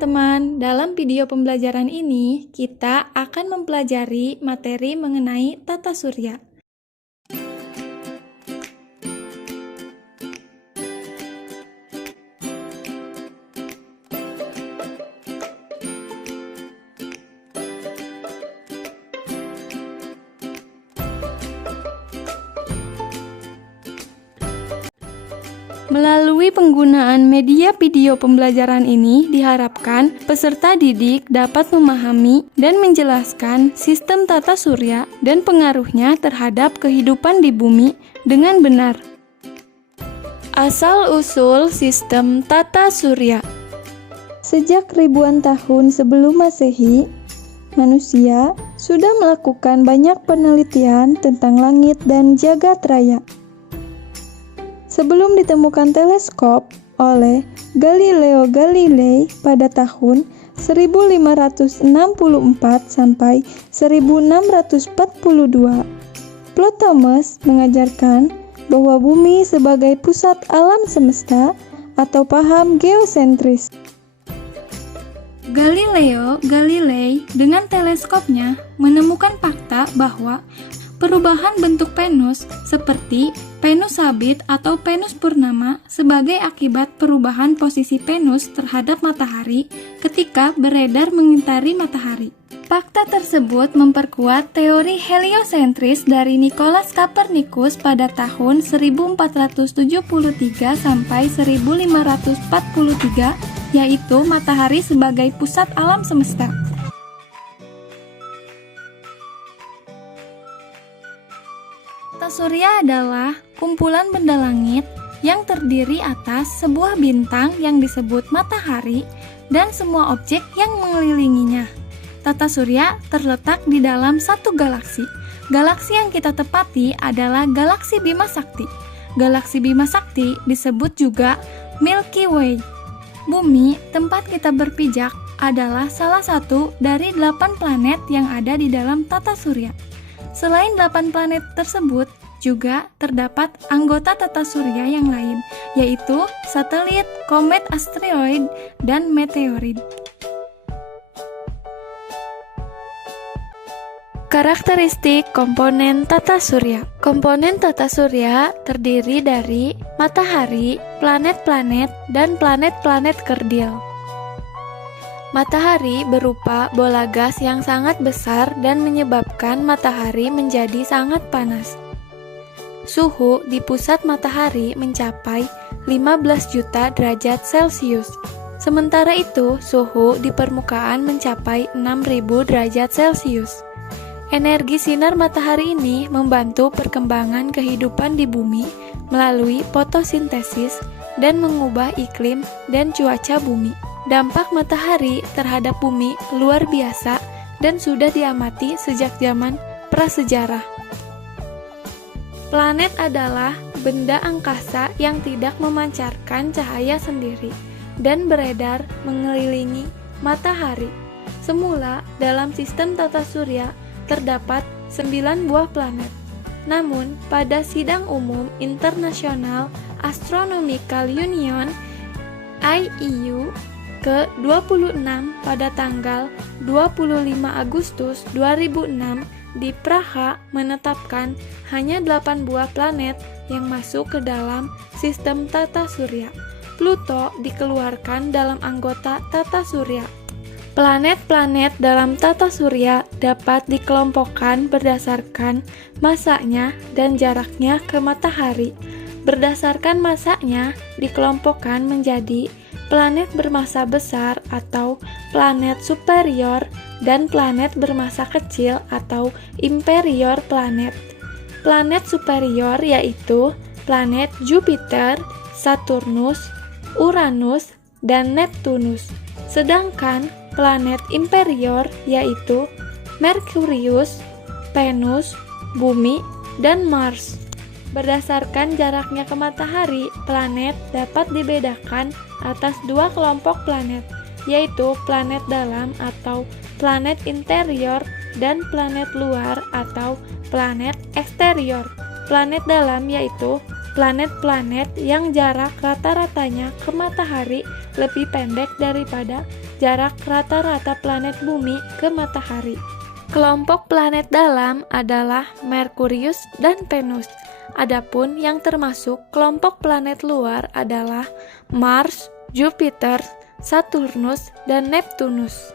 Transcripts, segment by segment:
teman-teman, dalam video pembelajaran ini kita akan mempelajari materi mengenai tata surya. Melalui penggunaan media video pembelajaran ini, diharapkan peserta didik dapat memahami dan menjelaskan sistem tata surya dan pengaruhnya terhadap kehidupan di bumi dengan benar. Asal-usul sistem tata surya. Sejak ribuan tahun sebelum Masehi, manusia sudah melakukan banyak penelitian tentang langit dan jagat raya. Sebelum ditemukan teleskop oleh Galileo Galilei pada tahun 1564 sampai 1642, Ptolemeus mengajarkan bahwa bumi sebagai pusat alam semesta atau paham geosentris. Galileo Galilei dengan teleskopnya menemukan fakta bahwa perubahan bentuk Venus seperti Venus sabit atau Venus purnama sebagai akibat perubahan posisi Venus terhadap matahari ketika beredar mengitari matahari. Fakta tersebut memperkuat teori heliosentris dari Nicolaus Copernicus pada tahun 1473 sampai 1543, yaitu matahari sebagai pusat alam semesta. Tata surya adalah kumpulan benda langit yang terdiri atas sebuah bintang yang disebut matahari dan semua objek yang mengelilinginya. Tata surya terletak di dalam satu galaksi. Galaksi yang kita tepati adalah galaksi Bima Sakti. Galaksi Bima Sakti disebut juga Milky Way. Bumi, tempat kita berpijak, adalah salah satu dari 8 planet yang ada di dalam tata surya. Selain 8 planet tersebut, juga terdapat anggota tata surya yang lain, yaitu satelit, komet, asteroid, dan meteorit. Karakteristik komponen tata surya. Komponen tata surya terdiri dari matahari, planet-planet, dan planet-planet kerdil. Matahari berupa bola gas yang sangat besar dan menyebabkan matahari menjadi sangat panas. Suhu di pusat matahari mencapai 15 juta derajat Celcius. Sementara itu, suhu di permukaan mencapai 6.000 derajat Celcius. Energi sinar matahari ini membantu perkembangan kehidupan di bumi melalui fotosintesis dan mengubah iklim dan cuaca bumi. Dampak matahari terhadap bumi luar biasa dan sudah diamati sejak zaman prasejarah. Planet adalah benda angkasa yang tidak memancarkan cahaya sendiri dan beredar mengelilingi matahari. Semula dalam sistem tata surya terdapat 9 buah planet. Namun, pada Sidang Umum Internasional Astronomical Union (IEU) ke-26 pada tanggal 25 Agustus 2006 di Praha menetapkan hanya 8 buah planet yang masuk ke dalam sistem tata surya. Pluto dikeluarkan dalam anggota tata surya. Planet-planet dalam tata surya dapat dikelompokkan berdasarkan masanya dan jaraknya ke matahari. Berdasarkan masanya dikelompokkan menjadi planet bermassa besar atau planet superior dan planet bermassa kecil atau inferior planet. Planet superior yaitu planet Jupiter, Saturnus, Uranus, dan Neptunus. Sedangkan planet inferior yaitu Merkurius, Venus, Bumi, dan Mars. Berdasarkan jaraknya ke matahari, planet dapat dibedakan atas 2 kelompok planet, yaitu planet dalam atau planet interior dan planet luar atau planet eksterior. Planet dalam yaitu planet-planet yang jarak rata-ratanya ke matahari lebih pendek daripada jarak rata-rata planet bumi ke matahari. Kelompok planet dalam adalah Merkurius dan Venus. Adapun yang termasuk kelompok planet luar adalah Mars, Jupiter, Saturnus, dan Neptunus.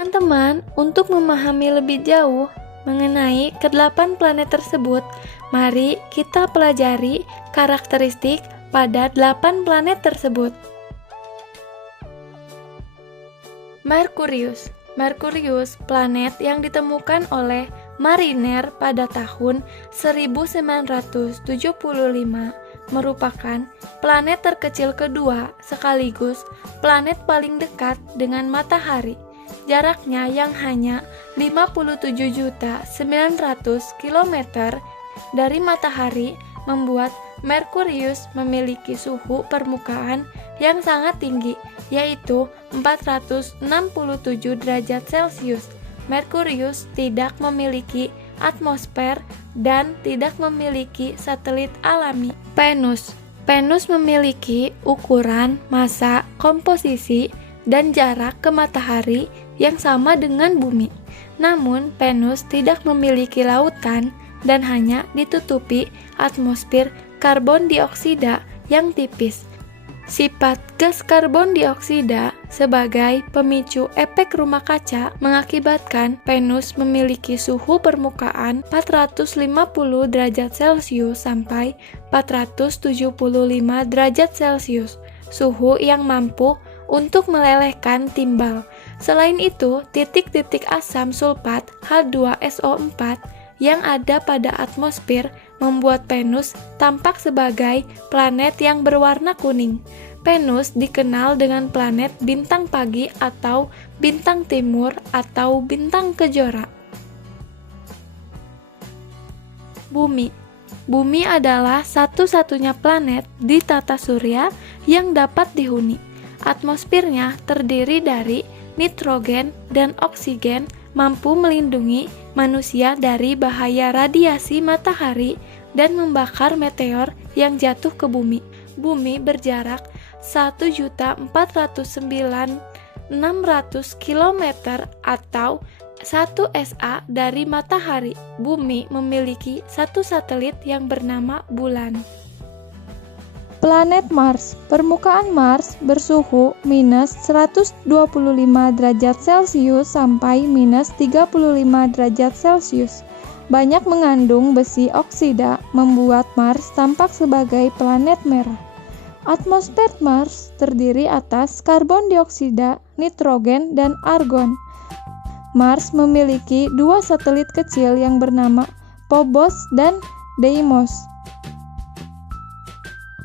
Teman-teman, untuk memahami lebih jauh mengenai ke-8 planet tersebut, mari kita pelajari karakteristik pada 8 planet tersebut. Merkurius, planet yang ditemukan oleh Mariner pada tahun 1975, merupakan planet terkecil kedua sekaligus planet paling dekat dengan matahari. Jaraknya yang hanya 57.900 km dari matahari membuat Merkurius memiliki suhu permukaan yang sangat tinggi, yaitu 467 derajat Celcius. Merkurius tidak memiliki atmosfer dan tidak memiliki satelit alami. Venus memiliki ukuran, massa, komposisi, dan jarak ke matahari yang sama dengan bumi. Namun, Venus tidak memiliki lautan dan hanya ditutupi atmosfer karbon dioksida yang tipis. Sifat gas karbon dioksida sebagai pemicu efek rumah kaca mengakibatkan Venus memiliki suhu permukaan 450 derajat Celcius sampai 475 derajat Celcius, suhu yang mampu untuk melelehkan timbal. Selain itu, titik-titik asam sulfat H2SO4 yang ada pada atmosfer membuat Venus tampak sebagai planet yang berwarna kuning. Venus dikenal dengan planet bintang pagi atau bintang timur atau bintang kejora. Bumi adalah satu-satunya planet di tata surya yang dapat dihuni. Atmosfernya terdiri dari nitrogen dan oksigen, mampu melindungi manusia dari bahaya radiasi matahari dan membakar meteor yang jatuh ke bumi. Bumi berjarak 1.409.600 km atau 1 SA dari matahari. Bumi memiliki satu satelit yang bernama Bulan. Planet Mars. Permukaan Mars bersuhu minus 125 derajat Celcius sampai minus 35 derajat Celcius. Banyak mengandung besi oksida, membuat Mars tampak sebagai planet merah. Atmosfer Mars terdiri atas karbon dioksida, nitrogen, dan argon. Mars memiliki 2 satelit kecil yang bernama Phobos dan Deimos.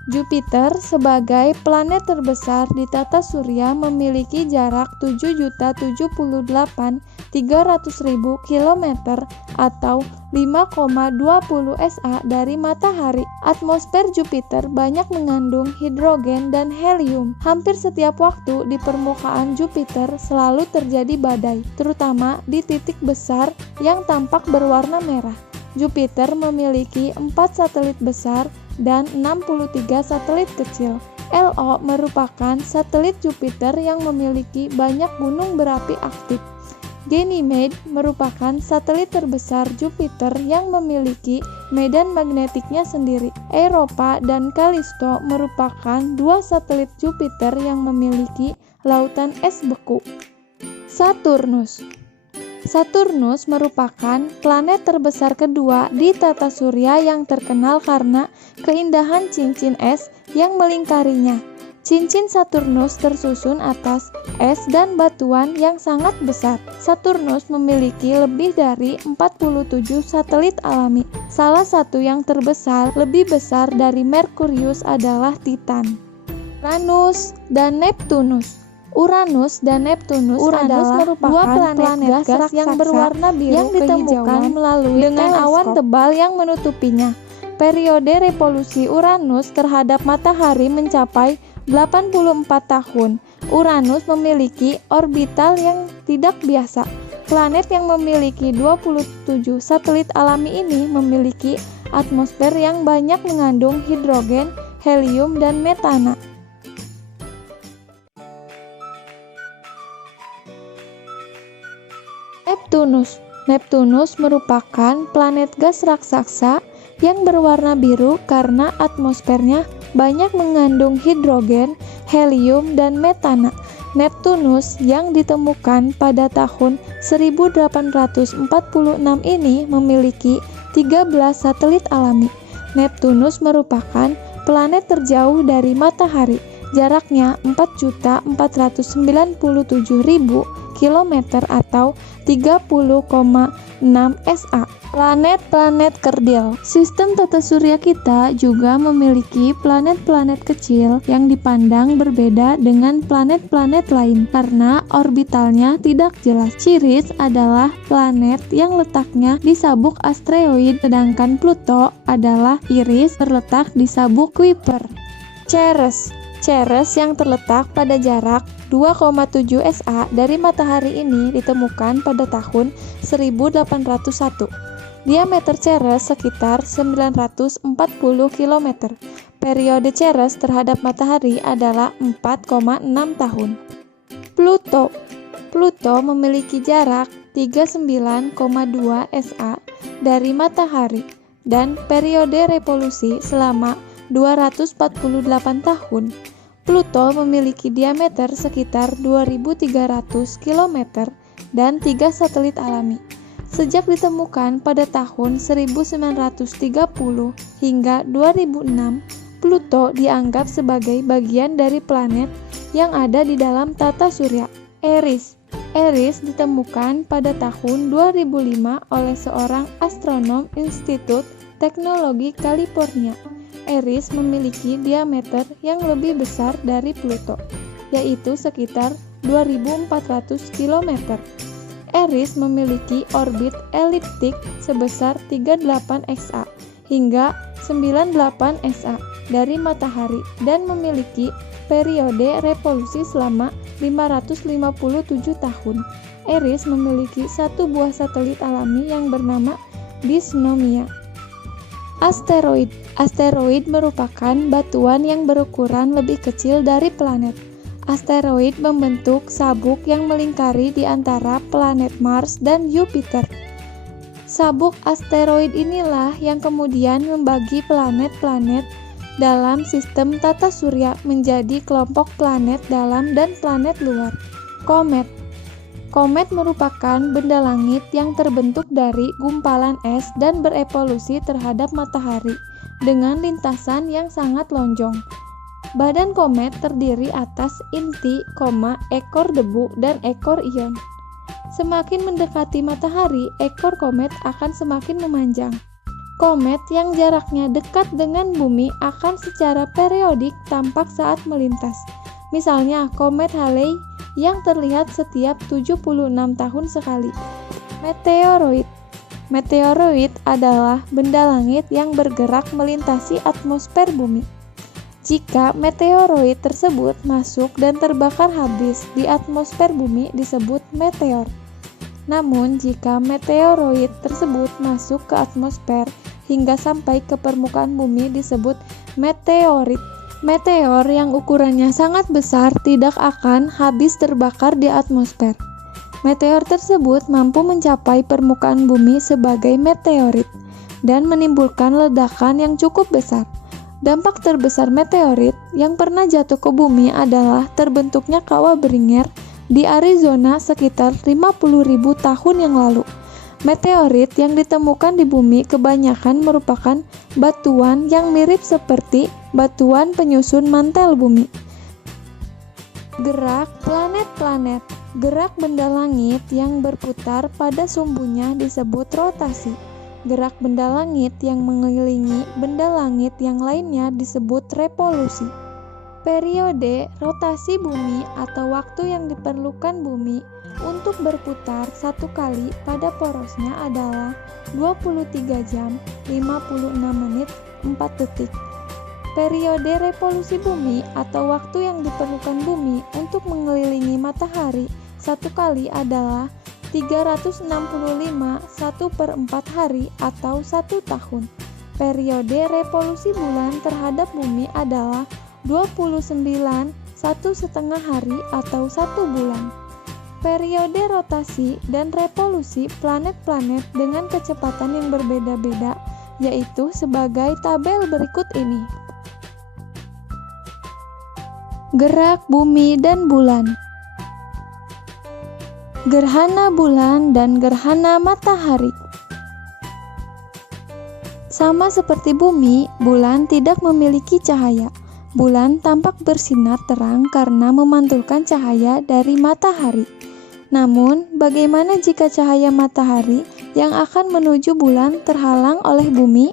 Jupiter sebagai planet terbesar di tata surya memiliki jarak 7.078.300.000 km atau 5,20 SA dari matahari. Atmosfer Jupiter banyak mengandung hidrogen dan helium. Hampir setiap waktu di permukaan Jupiter selalu terjadi badai, terutama di titik besar yang tampak berwarna merah. Jupiter memiliki 4 satelit besar dan 63 satelit kecil. Io merupakan satelit Jupiter yang memiliki banyak gunung berapi aktif. Ganymede merupakan satelit terbesar Jupiter yang memiliki medan magnetiknya sendiri. Europa dan Callisto merupakan 2 satelit Jupiter yang memiliki lautan es beku. Saturnus merupakan planet terbesar kedua di tata surya yang terkenal karena keindahan cincin es yang melingkarinya. Cincin Saturnus tersusun atas es dan batuan yang sangat besar. Saturnus memiliki lebih dari 47 satelit alami. Salah satu yang terbesar, lebih besar dari Merkurius adalah Titan. Uranus dan Neptunus adalah merupakan planet gas yang berwarna biru yang ditemukan melalui dengan awan tebal yang menutupinya. Periode revolusi Uranus terhadap matahari mencapai 84 tahun. Uranus memiliki orbital yang tidak biasa. Planet yang memiliki 27 satelit alami ini memiliki atmosfer yang banyak mengandung hidrogen, helium, dan metana. Neptunus. Neptunus merupakan planet gas raksasa yang berwarna biru karena atmosfernya banyak mengandung hidrogen, helium, dan metana. Neptunus yang ditemukan pada tahun 1846 ini memiliki 13 satelit alami. Neptunus merupakan planet terjauh dari matahari. Jaraknya 4.497.000 km atau 30,6 SA. Planet-planet kerdil. Sistem tata surya kita juga memiliki planet-planet kecil yang dipandang berbeda dengan planet-planet lain karena orbitalnya tidak jelas. Ceres adalah planet yang letaknya di sabuk asteroid, sedangkan Pluto adalah Eris terletak di sabuk Kuiper. Ceres yang terletak pada jarak 2,7 SA dari matahari ini ditemukan pada tahun 1801. Diameter Ceres sekitar 940 km. Periode Ceres terhadap matahari adalah 4,6 tahun. Pluto memiliki jarak 39,2 SA dari matahari dan periode revolusi selama 248 tahun. Pluto memiliki diameter sekitar 2.300 km dan 3 satelit alami. Sejak ditemukan pada tahun 1930 hingga 2006, Pluto dianggap sebagai bagian dari planet yang ada di dalam tata surya. Eris ditemukan pada tahun 2005 oleh seorang astronom Institut Teknologi California. Eris memiliki diameter yang lebih besar dari Pluto, yaitu sekitar 2.400 km. Eris memiliki orbit eliptik sebesar 38 SA hingga 98 SA dari matahari dan memiliki periode revolusi selama 557 tahun. Eris memiliki satu buah satelit alami yang bernama Dysnomia. Asteroid merupakan batuan yang berukuran lebih kecil dari planet. Asteroid membentuk sabuk yang melingkari di antara planet Mars dan Jupiter. Sabuk asteroid inilah yang kemudian membagi planet-planet dalam sistem tata surya menjadi kelompok planet dalam dan planet luar. Komet merupakan benda langit yang terbentuk dari gumpalan es dan berevolusi terhadap matahari dengan lintasan yang sangat lonjong. Badan komet terdiri atas inti, ekor debu, dan ekor ion. Semakin mendekati matahari, ekor komet akan semakin memanjang. Komet yang jaraknya dekat dengan bumi akan secara periodik tampak saat melintas. Misalnya, komet Halley yang terlihat setiap 76 tahun sekali. Meteoroid adalah benda langit yang bergerak melintasi atmosfer bumi. Jika meteoroid tersebut masuk dan terbakar habis di atmosfer bumi disebut meteor. Namun, jika meteoroid tersebut masuk ke atmosfer hingga sampai ke permukaan bumi disebut meteorit. Meteor yang ukurannya sangat besar tidak akan habis terbakar di atmosfer. Meteor tersebut mampu mencapai permukaan bumi sebagai meteorit dan menimbulkan ledakan yang cukup besar. Dampak terbesar meteorit yang pernah jatuh ke bumi adalah terbentuknya kawah Beringer di Arizona sekitar 50.000 tahun yang lalu. Meteorit yang ditemukan di bumi kebanyakan merupakan batuan yang mirip seperti batuan penyusun mantel bumi. Gerak planet-planet. Gerak benda langit yang berputar pada sumbunya disebut rotasi. Gerak benda langit yang mengelilingi benda langit yang lainnya disebut revolusi. Periode rotasi bumi atau waktu yang diperlukan bumi untuk berputar satu kali pada porosnya adalah 23 jam, 56 menit, 4 detik. Periode revolusi bumi atau waktu yang diperlukan bumi untuk mengelilingi matahari satu kali adalah 365 1/4 hari atau 1 tahun. Periode revolusi bulan terhadap bumi adalah 29 1/2 hari atau 1 bulan. Periode rotasi dan revolusi planet-planet dengan kecepatan yang berbeda-beda, yaitu sebagai tabel berikut ini. Gerak bumi dan bulan. Gerhana bulan dan gerhana matahari. Sama seperti bumi, bulan tidak memiliki cahaya. Bulan tampak bersinar terang karena memantulkan cahaya dari matahari. Namun, bagaimana jika cahaya matahari yang akan menuju bulan terhalang oleh bumi?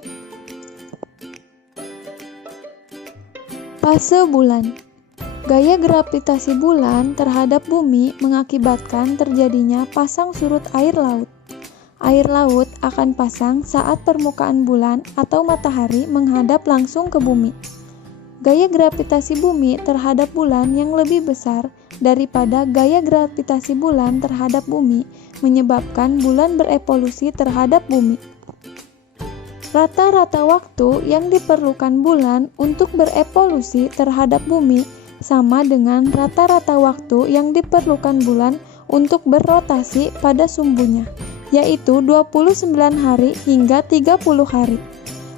Fase bulan. Gaya gravitasi bulan terhadap bumi mengakibatkan terjadinya pasang surut air laut. Air laut akan pasang saat permukaan bulan atau matahari menghadap langsung ke bumi. Gaya gravitasi bumi terhadap bulan yang lebih besar daripada gaya gravitasi bulan terhadap bumi menyebabkan bulan berevolusi terhadap bumi. Rata-rata waktu yang diperlukan bulan untuk berevolusi terhadap bumi sama dengan rata-rata waktu yang diperlukan bulan untuk berrotasi pada sumbunya, yaitu 29 hari hingga 30 hari.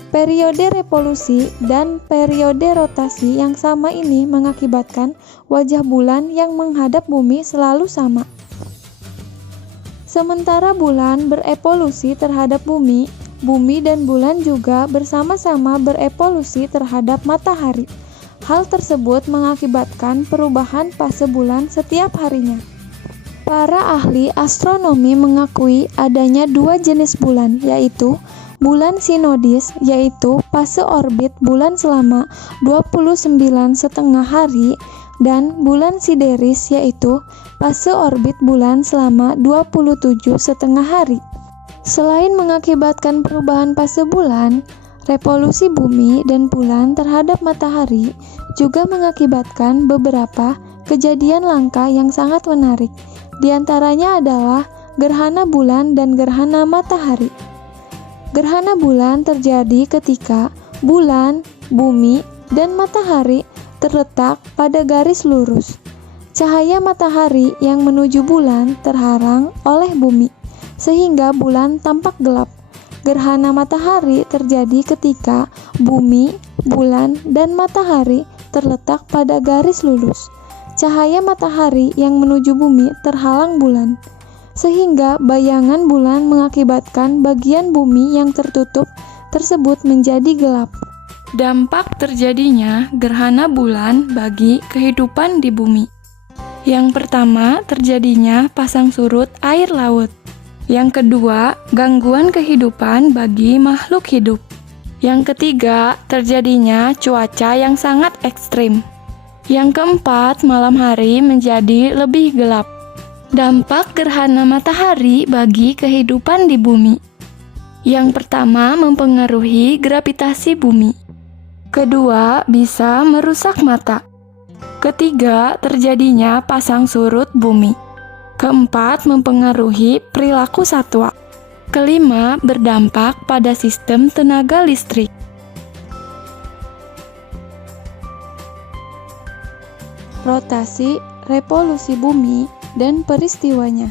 Periode revolusi dan periode rotasi yang sama ini mengakibatkan wajah bulan yang menghadap bumi selalu sama. Sementara bulan berevolusi terhadap bumi, bumi dan bulan juga bersama-sama berevolusi terhadap matahari. Hal tersebut mengakibatkan perubahan fase bulan setiap harinya. Para ahli astronomi mengakui adanya dua jenis bulan, yaitu bulan sinodis, yaitu fase orbit bulan selama 29,5 hari, dan bulan sideris, yaitu fase orbit bulan selama 27,5 hari. Selain mengakibatkan perubahan fase bulan, revolusi bumi dan bulan terhadap matahari juga mengakibatkan beberapa kejadian langka yang sangat menarik. Di antaranya adalah gerhana bulan dan gerhana matahari. Gerhana bulan terjadi ketika bulan, bumi, dan matahari terletak pada garis lurus. Cahaya matahari yang menuju bulan terhalang oleh bumi, sehingga bulan tampak gelap. Gerhana matahari terjadi ketika bumi, bulan, dan matahari terletak pada garis lurus. Cahaya matahari yang menuju bumi terhalang bulan, sehingga bayangan bulan mengakibatkan bagian bumi yang tertutup tersebut menjadi gelap. Dampak terjadinya gerhana bulan bagi kehidupan di bumi. Yang pertama, terjadinya pasang surut air laut. Yang kedua, gangguan kehidupan bagi makhluk hidup. Yang ketiga, terjadinya cuaca yang sangat ekstrim. Yang keempat, malam hari menjadi lebih gelap. Dampak gerhana matahari bagi kehidupan di bumi. Yang pertama, mempengaruhi gravitasi bumi. Kedua, bisa merusak mata. Ketiga, terjadinya pasang surut bumi. Keempat, mempengaruhi perilaku satwa. Kelima, berdampak pada sistem tenaga listrik. Rotasi, revolusi bumi, dan peristiwanya.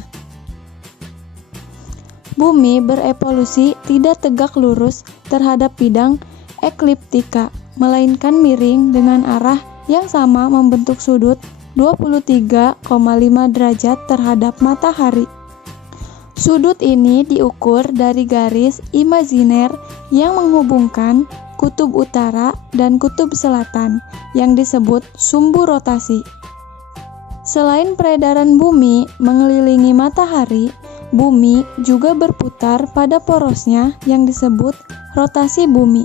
Bumi berevolusi tidak tegak lurus terhadap bidang ekliptika, melainkan miring dengan arah yang sama membentuk sudut 23,5 derajat terhadap matahari. Sudut ini diukur dari garis imajiner yang menghubungkan kutub utara dan kutub selatan yang disebut sumbu rotasi. Selain peredaran bumi mengelilingi matahari, bumi juga berputar pada porosnya yang disebut rotasi bumi.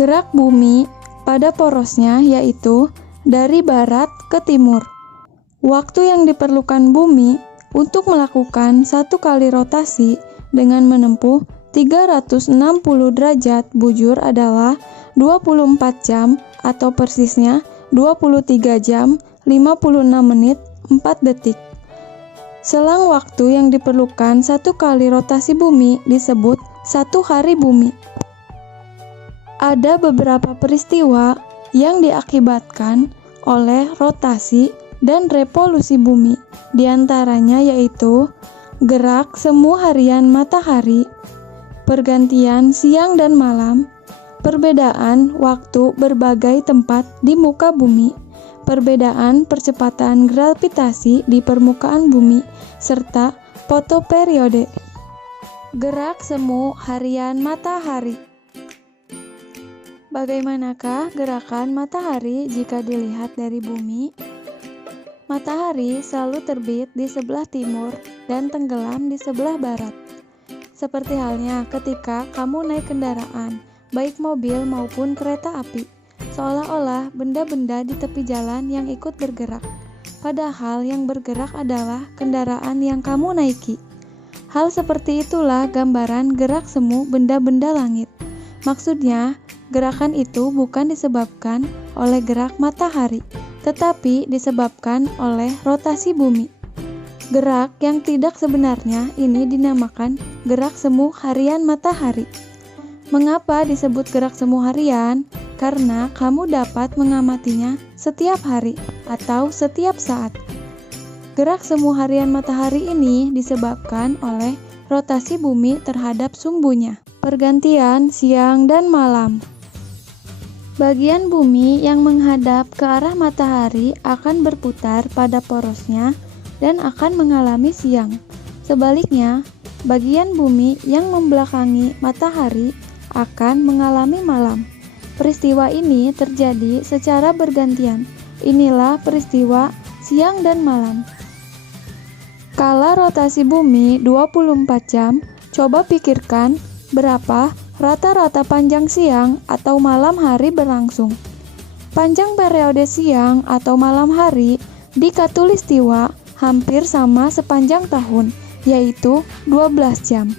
Gerak bumi pada porosnya yaitu dari barat ke timur. Waktu yang diperlukan bumi untuk melakukan satu kali rotasi dengan menempuh 360 derajat bujur adalah 24 jam atau persisnya 23 jam, 56 menit, 4 detik. Selang waktu yang diperlukan satu kali rotasi bumi disebut satu hari bumi. Ada beberapa peristiwa yang diakibatkan oleh rotasi dan revolusi bumi. Di antaranya yaitu gerak semu harian matahari, pergantian siang dan malam, perbedaan waktu berbagai tempat di muka bumi, perbedaan percepatan gravitasi di permukaan bumi, serta fotoperiode. Gerak semu harian matahari. Bagaimanakah gerakan matahari jika dilihat dari bumi? Matahari selalu terbit di sebelah timur dan tenggelam di sebelah barat. Seperti halnya ketika kamu naik kendaraan, baik mobil maupun kereta api, seolah-olah benda-benda di tepi jalan yang ikut bergerak. Padahal yang bergerak adalah kendaraan yang kamu naiki. Hal seperti itulah gambaran gerak semu benda-benda langit. Maksudnya, gerakan itu bukan disebabkan oleh gerak matahari, tetapi disebabkan oleh rotasi bumi. Gerak yang tidak sebenarnya ini dinamakan gerak semu harian matahari. Mengapa disebut gerak semu harian? Karena kamu dapat mengamatinya setiap hari atau setiap saat. Gerak semu harian matahari ini disebabkan oleh rotasi bumi terhadap sumbunya, pergantian siang dan malam. Bagian bumi yang menghadap ke arah matahari akan berputar pada porosnya dan akan mengalami siang. Sebaliknya, bagian bumi yang membelakangi matahari akan mengalami malam. Peristiwa ini terjadi secara bergantian. Inilah peristiwa siang dan malam. Kala rotasi bumi 24 jam, coba pikirkan berapa rata-rata panjang siang atau malam hari berlangsung. Panjang periode siang atau malam hari di Khatulistiwa hampir sama sepanjang tahun, yaitu 12 jam.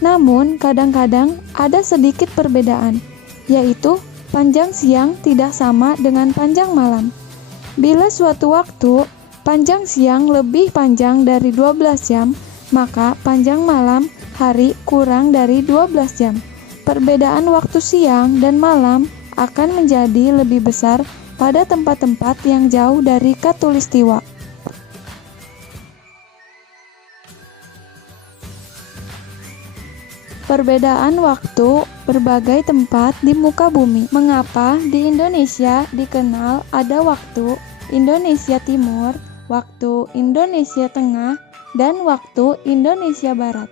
Namun, kadang-kadang ada sedikit perbedaan, yaitu panjang siang tidak sama dengan panjang malam. Bila suatu waktu panjang siang lebih panjang dari 12 jam, maka panjang malam hari kurang dari 12 jam. Perbedaan waktu siang dan malam akan menjadi lebih besar pada tempat-tempat yang jauh dari Khatulistiwa. Perbedaan waktu berbagai tempat di muka bumi. Mengapa di Indonesia dikenal ada waktu Indonesia Timur, waktu Indonesia Tengah, dan waktu Indonesia Barat?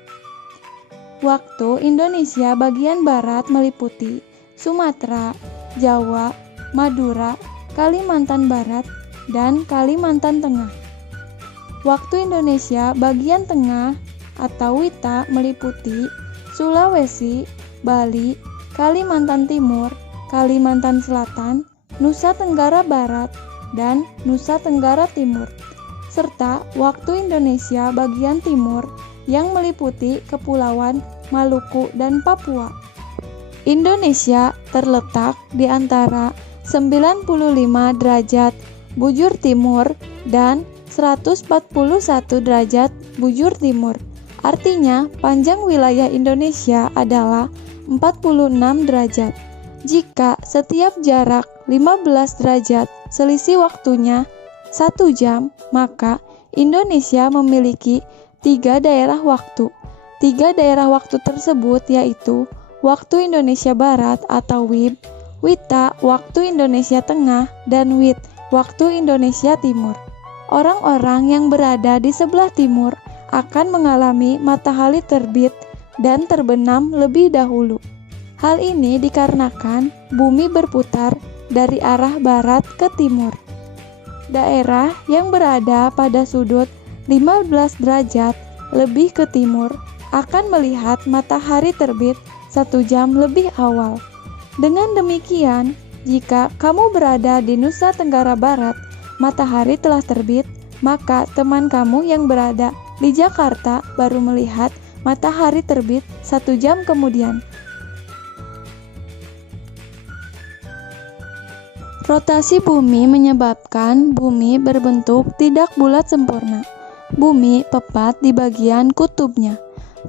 Waktu Indonesia bagian barat meliputi Sumatera, Jawa, Madura, Kalimantan Barat, dan Kalimantan Tengah. Waktu Indonesia bagian tengah atau WITA meliputi Sulawesi, Bali, Kalimantan Timur, Kalimantan Selatan, Nusa Tenggara Barat, dan Nusa Tenggara Timur, serta waktu Indonesia bagian timur yang meliputi Kepulauan Maluku dan Papua. Indonesia terletak di antara 95 derajat bujur timur dan 141 derajat bujur timur. Artinya, panjang wilayah Indonesia adalah 46 derajat. Jika setiap jarak 15 derajat selisih waktunya 1 jam, maka Indonesia memiliki 3 daerah waktu. 3 daerah waktu tersebut yaitu waktu Indonesia Barat atau WIB, WITA waktu Indonesia Tengah, dan WIT waktu Indonesia Timur. Orang-orang yang berada di sebelah timur akan mengalami matahari terbit dan terbenam lebih dahulu. Hal ini dikarenakan bumi berputar dari arah barat ke timur. Daerah yang berada pada sudut 15 derajat lebih ke timur akan melihat matahari terbit 1 jam lebih awal. Dengan demikian, jika kamu berada di Nusa Tenggara Barat, matahari telah terbit, maka teman kamu yang berada di Jakarta baru melihat matahari terbit 1 jam kemudian. Rotasi bumi menyebabkan bumi berbentuk tidak bulat sempurna. Bumi tepat di bagian kutubnya.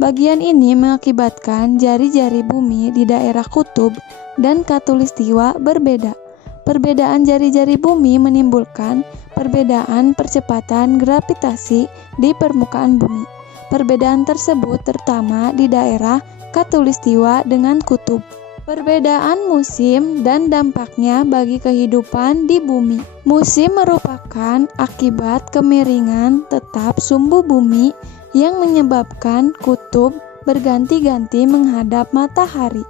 Bagian ini mengakibatkan jari-jari bumi di daerah kutub dan khatulistiwa berbeda. Perbedaan jari-jari bumi menimbulkan perbedaan percepatan gravitasi di permukaan bumi. Perbedaan tersebut terutama di daerah khatulistiwa dengan kutub. Perbedaan musim dan dampaknya bagi kehidupan di bumi. Musim merupakan akibat kemiringan tetap sumbu bumi yang menyebabkan kutub berganti-ganti menghadap matahari.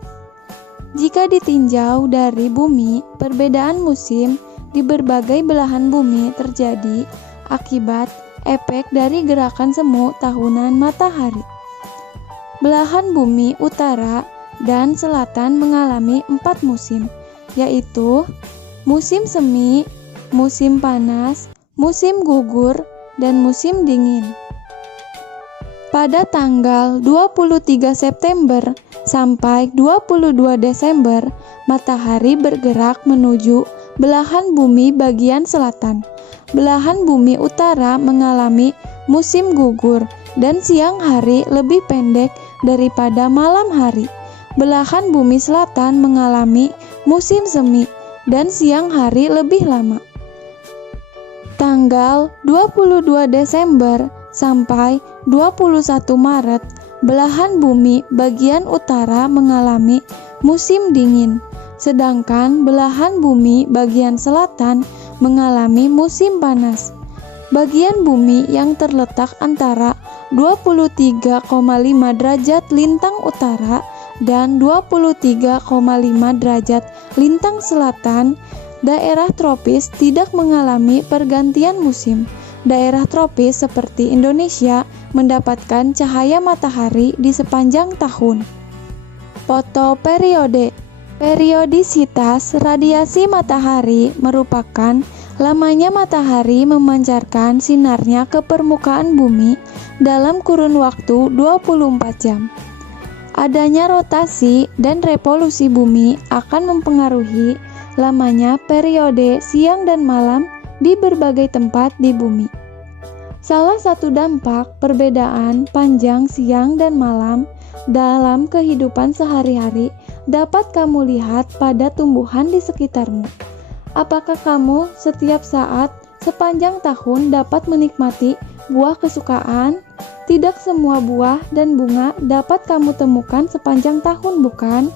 Jika ditinjau dari bumi, perbedaan musim di berbagai belahan bumi terjadi akibat efek dari gerakan semu tahunan matahari. Belahan bumi utara dan selatan mengalami 4 musim, yaitu musim semi, musim panas, musim gugur, dan musim dingin. Pada tanggal 23 September sampai 22 Desember, matahari bergerak menuju belahan bumi bagian selatan. Belahan bumi utara mengalami musim gugur dan siang hari lebih pendek daripada malam hari. Belahan bumi selatan mengalami musim semi dan siang hari lebih lama. Tanggal 22 Desember sampai 21 Maret, belahan bumi bagian utara mengalami musim dingin, sedangkan belahan bumi bagian selatan mengalami musim panas. Bagian bumi yang terletak antara 23,5 derajat lintang utara dan 23,5 derajat lintang selatan, daerah tropis tidak mengalami pergantian musim. Daerah tropis seperti Indonesia mendapatkan cahaya matahari di sepanjang tahun. Fotoperiode. Periodisitas radiasi matahari merupakan lamanya matahari memancarkan sinarnya ke permukaan bumi dalam kurun waktu 24 jam. Adanya rotasi dan revolusi bumi akan mempengaruhi lamanya periode siang dan malam di berbagai tempat di bumi. Salah satu dampak perbedaan panjang siang dan malam dalam kehidupan sehari-hari dapat kamu lihat pada tumbuhan di sekitarmu. Apakah kamu setiap saat sepanjang tahun dapat menikmati buah kesukaan? Tidak semua buah dan bunga dapat kamu temukan sepanjang tahun, bukan?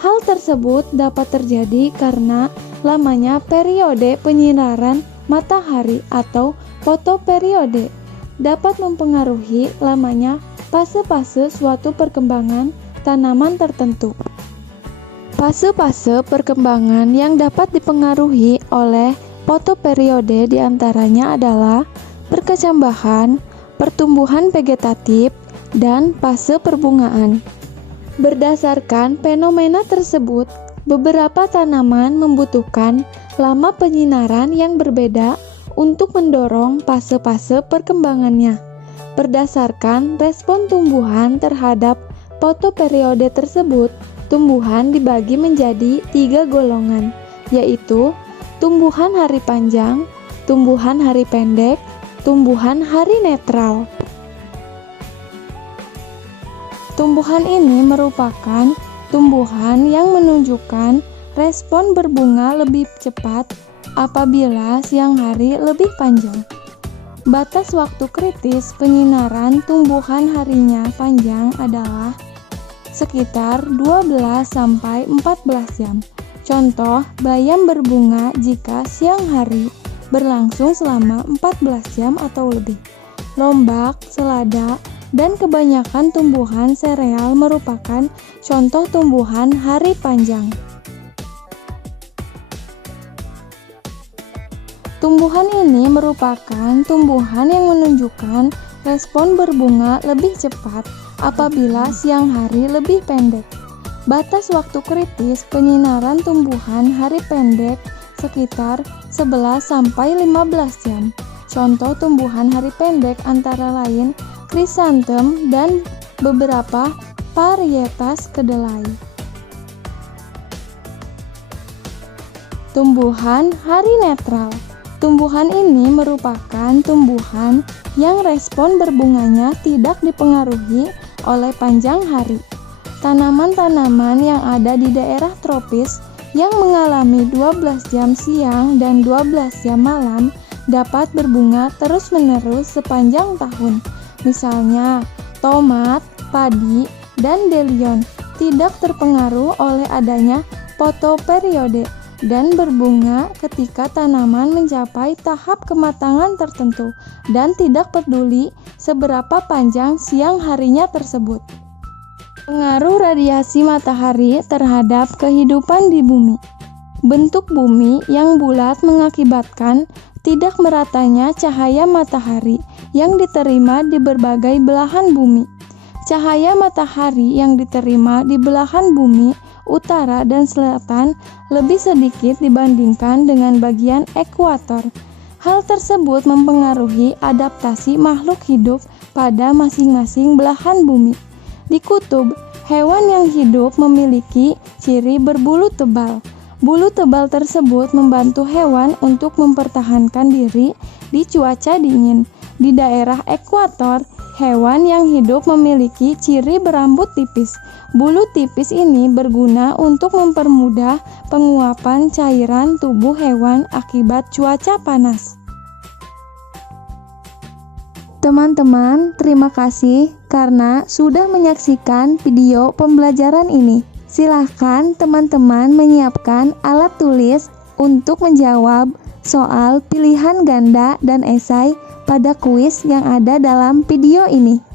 Hal tersebut dapat terjadi karena lamanya periode penyinaran matahari atau fotoperiode dapat mempengaruhi lamanya fase-fase suatu perkembangan tanaman tertentu. Fase-fase perkembangan yang dapat dipengaruhi oleh fotoperiode diantaranya adalah perkecambahan, pertumbuhan vegetatif, dan fase perbungaan. Berdasarkan fenomena tersebut, beberapa tanaman membutuhkan lama penyinaran yang berbeda untuk mendorong fase-fase perkembangannya. Berdasarkan respon tumbuhan terhadap fotoperiode tersebut, tumbuhan dibagi menjadi 3 golongan, yaitu tumbuhan hari panjang, tumbuhan hari pendek, tumbuhan hari netral. Tumbuhan ini merupakan tumbuhan yang menunjukkan respon berbunga lebih cepat apabila siang hari lebih panjang. Batas waktu kritis penyinaran tumbuhan harinya panjang adalah sekitar 12-14 jam. Contoh, bayam berbunga jika siang hari berlangsung selama 14 jam atau lebih. Lombak, selada, dan kebanyakan tumbuhan sereal merupakan contoh tumbuhan hari panjang. Tumbuhan ini merupakan tumbuhan yang menunjukkan respon berbunga lebih cepat apabila siang hari lebih pendek. Batas waktu kritis penyinaran tumbuhan hari pendek sekitar 11-15 jam. Contoh tumbuhan hari pendek antara lain krisantem dan beberapa varietas kedelai. Tumbuhan hari netral. Tumbuhan ini merupakan tumbuhan yang respon berbunganya tidak dipengaruhi oleh panjang hari. Tanaman-tanaman yang ada di daerah tropis yang mengalami 12 jam siang dan 12 jam malam dapat berbunga terus-menerus sepanjang tahun. Misalnya, tomat, padi, dan delion tidak terpengaruh oleh adanya fotoperiode dan berbunga ketika tanaman mencapai tahap kematangan tertentu dan tidak peduli seberapa panjang siang harinya tersebut. Pengaruh radiasi matahari terhadap kehidupan di bumi. Bentuk bumi yang bulat mengakibatkan tidak meratanya cahaya matahari yang diterima di berbagai belahan bumi. Cahaya matahari yang diterima di belahan bumi utara dan selatan lebih sedikit dibandingkan dengan bagian ekuator. Hal tersebut mempengaruhi adaptasi makhluk hidup pada masing-masing belahan bumi. Di kutub, hewan yang hidup memiliki ciri berbulu tebal. Bulu tebal tersebut membantu hewan untuk mempertahankan diri di cuaca dingin. Di daerah ekuator, hewan yang hidup memiliki ciri berambut tipis. Bulu tipis ini berguna untuk mempermudah penguapan cairan tubuh hewan akibat cuaca panas. Teman-teman, terima kasih karena sudah menyaksikan video pembelajaran ini. Silahkan teman-teman menyiapkan alat tulis untuk menjawab soal pilihan ganda dan esai pada kuis yang ada dalam video ini.